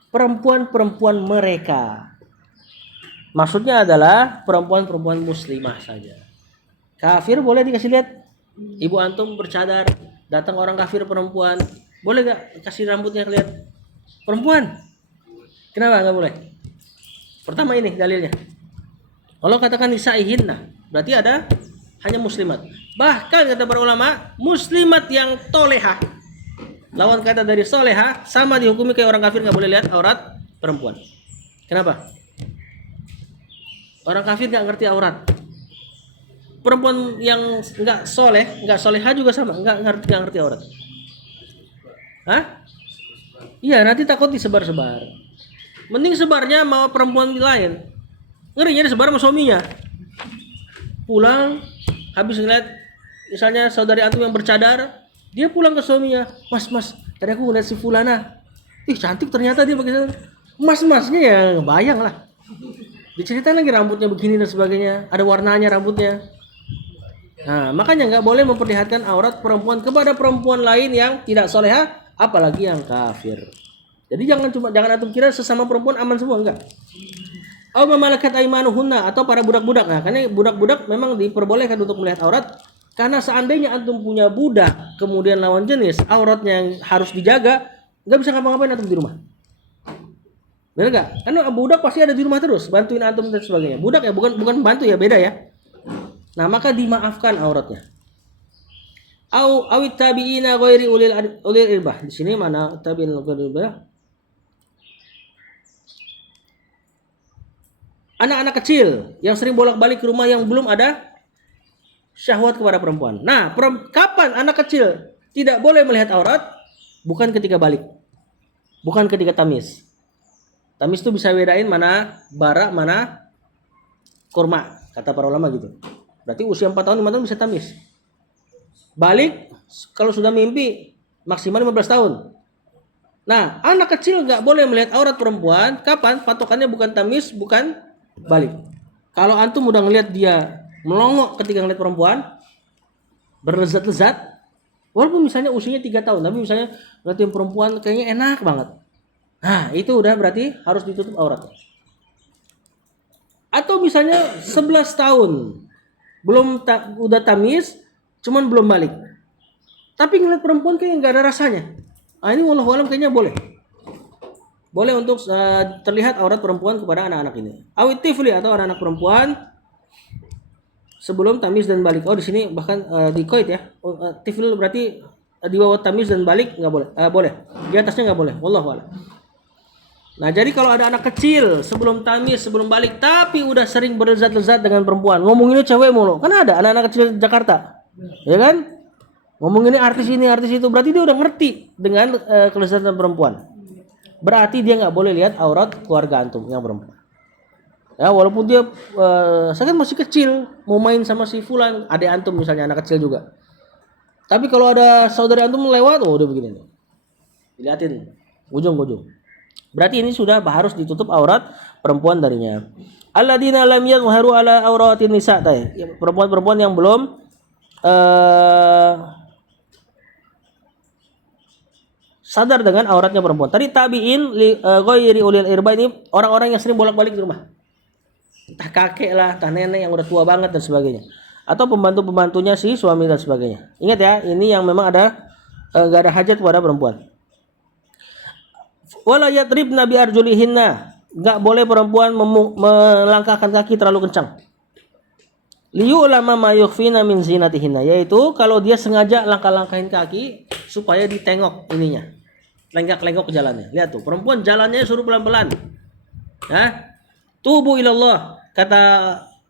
perempuan-perempuan mereka. Maksudnya adalah perempuan-perempuan muslimah saja. Kafir boleh dikasih lihat. Ibu antum bercadar, datang orang kafir perempuan, boleh gak kasih rambutnya lihat? Perempuan. Kenapa gak boleh? Pertama ini dalilnya. Kalau katakan nisaihinna, berarti ada hanya muslimat. Bahkan kata para ulama, muslimat yang tolehah, lawan kata dari soleha, sama dihukumi kayak orang kafir, nggak boleh lihat aurat perempuan. Kenapa? Orang kafir nggak ngerti aurat. Perempuan yang nggak soleha juga sama, nggak ngerti aurat. Hah? Iya, nanti takut disebar-sebar. Mending sebarnya sama perempuan lain. Ngerinya disebar sama suaminya. Pulang, habis ngeliat misalnya saudari antum yang bercadar, dia pulang ke suaminya, mas, tadi aku ngeliat si fulana, cantik ternyata dia pakai cadar. Mas-masnya ya ngebayang lah. Diceritain lagi rambutnya begini dan sebagainya, ada warnanya rambutnya. Nah, makanya nggak boleh memperlihatkan aurat perempuan kepada perempuan lain yang tidak soleha, apalagi yang kafir. Jadi jangan antum kira sesama perempuan aman semua, enggak. Aw mamalakat aymanuhunna, atau para budak-budak. Nah, karena budak-budak memang diperbolehkan untuk melihat aurat, karena seandainya antum punya budak kemudian lawan jenis, auratnya yang harus dijaga, nggak bisa ngapa-ngapain antum di rumah. Benar nggak? Karena budak pasti ada di rumah terus, bantuin antum dan sebagainya. Budak ya, bukan bantu ya, beda ya. Nah, maka dimaafkan auratnya. Awit tabiina ghairi ulil irbah. Di sini mana tabiin ghairi irbah? Anak-anak kecil yang sering bolak-balik ke rumah yang belum ada syahwat kepada perempuan. Nah, kapan anak kecil tidak boleh melihat aurat? Bukan ketika balik. Bukan ketika tamis. Tamis itu bisa bedain mana bara, mana kurma. Kata para ulama gitu. Berarti usia 4 tahun, 5 tahun bisa tamis. Balik kalau sudah mimpi maksimal 15 tahun. Nah, anak kecil nggak boleh melihat aurat perempuan. Kapan? Patokannya bukan tamis, bukan balik. Kalau antum udah ngelihat dia melongok ketika ngelihat perempuan, berlezat-lezat, walaupun misalnya usianya 3 tahun, tapi misalnya ngeliatin perempuan kayaknya enak banget. Nah, itu udah berarti harus ditutup auratnya. Atau misalnya 11 tahun, udah tamis, cuman belum balik. Tapi ngeliat perempuan kayaknya nggak ada rasanya. Nah, ini wallahu alam kayaknya boleh. Boleh untuk terlihat aurat perempuan kepada anak-anak ini. Awit tifli, atau anak-anak perempuan sebelum tamis dan balik. Oh, di sini bahkan di qaid ya. Tifl berarti di bawah tamis dan balik nggak boleh. Boleh. Di atasnya nggak boleh. Wallahu a'lam. Nah, jadi kalau ada anak kecil sebelum tamis, sebelum balik, tapi udah sering berlezat-lezat dengan perempuan, ngomonginnya cewek mulu. Kan ada anak-anak kecil Jakarta, ya kan? Ngomonginnya artis ini, artis itu, berarti dia udah ngerti dengan kelezatan perempuan. Berarti dia nggak boleh lihat aurat keluarga antum yang perempuan. Ya, walaupun dia saya kan masih kecil, mau main sama si fulan, adik antum misalnya, anak kecil juga. Tapi kalau ada saudari antum lewat, oh udah begini nih. Dilihatin ujung-ujung. Berarti ini sudah harus ditutup aurat perempuan darinya. Alladzina lam yadhharu ala auratin nisa, perempuan-perempuan yang belum sadar dengan auratnya perempuan. Tadi tabiin ghairi ulil irba, ini orang-orang yang sering bolak-balik di rumah. Entah kakek lah, entah nenek yang udah tua banget dan sebagainya. Atau pembantu-pembantunya si suami dan sebagainya. Ingat ya, ini yang memang ada enggak ada hajat pada perempuan. Wala yadribna bi arjulihinna. Enggak boleh perempuan melangkahkan kaki terlalu kencang. Liyu'lama ma yukhfina min zinatihinna, yaitu kalau dia sengaja langkah-langkahin kaki supaya ditengok ininya. Lenggak-lenggok jalannya. Lihat tuh, perempuan jalannya suruh pelan-pelan. Hah? Tubu ilallah. Kata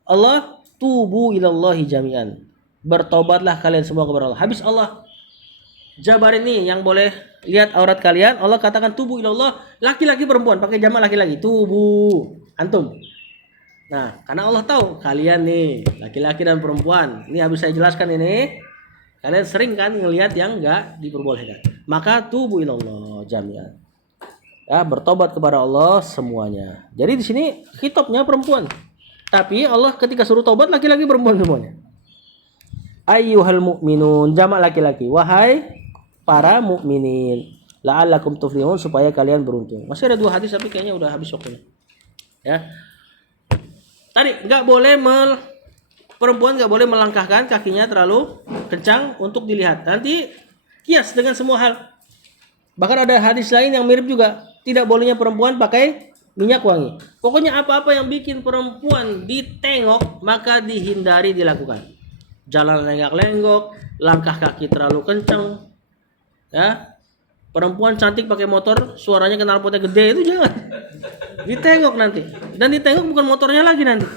Allah, tubu ilallahi jami'an. Bertobatlah kalian semua kepada Allah. Habis Allah jabarin nih yang boleh lihat aurat kalian, Allah katakan tubu ilallah, laki-laki perempuan, pakai jamak laki-laki. Tubu antum. Nah, karena Allah tahu kalian nih laki-laki dan perempuan. Ini habis saya jelaskan ini. Kalian sering kan ngelihat yang enggak diperbolehkan. Maka tubu ilallah jami'an. Ya, bertobat kepada Allah semuanya. Jadi di sini khitabnya perempuan. Tapi Allah ketika suruh tobat laki-laki perempuan semuanya. Ayyuhal mu'minun, jamak laki-laki. Wahai para mukminin, la'allakum tuflihun, supaya kalian beruntung. Masih ada 2 hadis tapi kayaknya udah habis waktunya. Ya. Tadi enggak boleh perempuan enggak boleh melangkahkan kakinya terlalu kencang untuk dilihat. Nanti kias dengan semua hal. Bahkan ada hadis lain yang mirip juga. Tidak bolehnya perempuan pakai minyak wangi. Pokoknya apa-apa yang bikin perempuan ditengok maka dihindari dilakukan. Jalan lenggak-lenggok, langkah kaki terlalu kencang. Ya. Perempuan cantik pakai motor, suaranya knalpotnya gede, itu jangan. Ditengok nanti. Dan ditengok bukan motornya lagi nanti.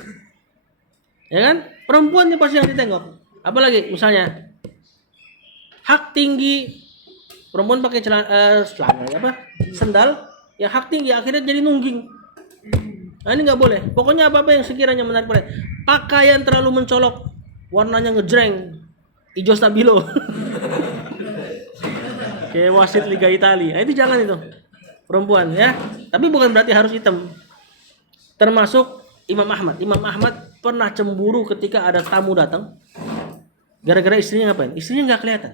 Ya kan? Perempuannya pasti yang ditengok. Apalagi misalnya hak tinggi, perempuan pakai celana sendal yang hak tinggi, akhirnya jadi nungging. Nah, ini nggak boleh. Pokoknya apa-apa yang sekiranya menarik perhatian. Pakaian terlalu mencolok, warnanya ngejreng, hijau stabilo. Kayak wasit Liga Italia. Nah, itu jangan itu. Perempuan ya. Tapi bukan berarti harus hitam. Termasuk Imam Ahmad. Imam Ahmad pernah cemburu ketika ada tamu datang. Gara-gara istrinya ngapain? Istrinya nggak kelihatan.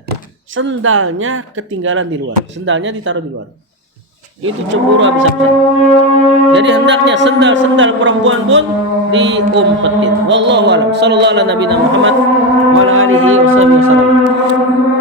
Sendalnya ketinggalan di luar. Sendalnya ditaruh di luar. itu cemburu habis-habisan. Jadi hendaknya sendal-sendal perempuan pun diumpetin. Wallahu a'lam. Sallallahu ala nabiyina Muhammad wa ala alihi wasallam.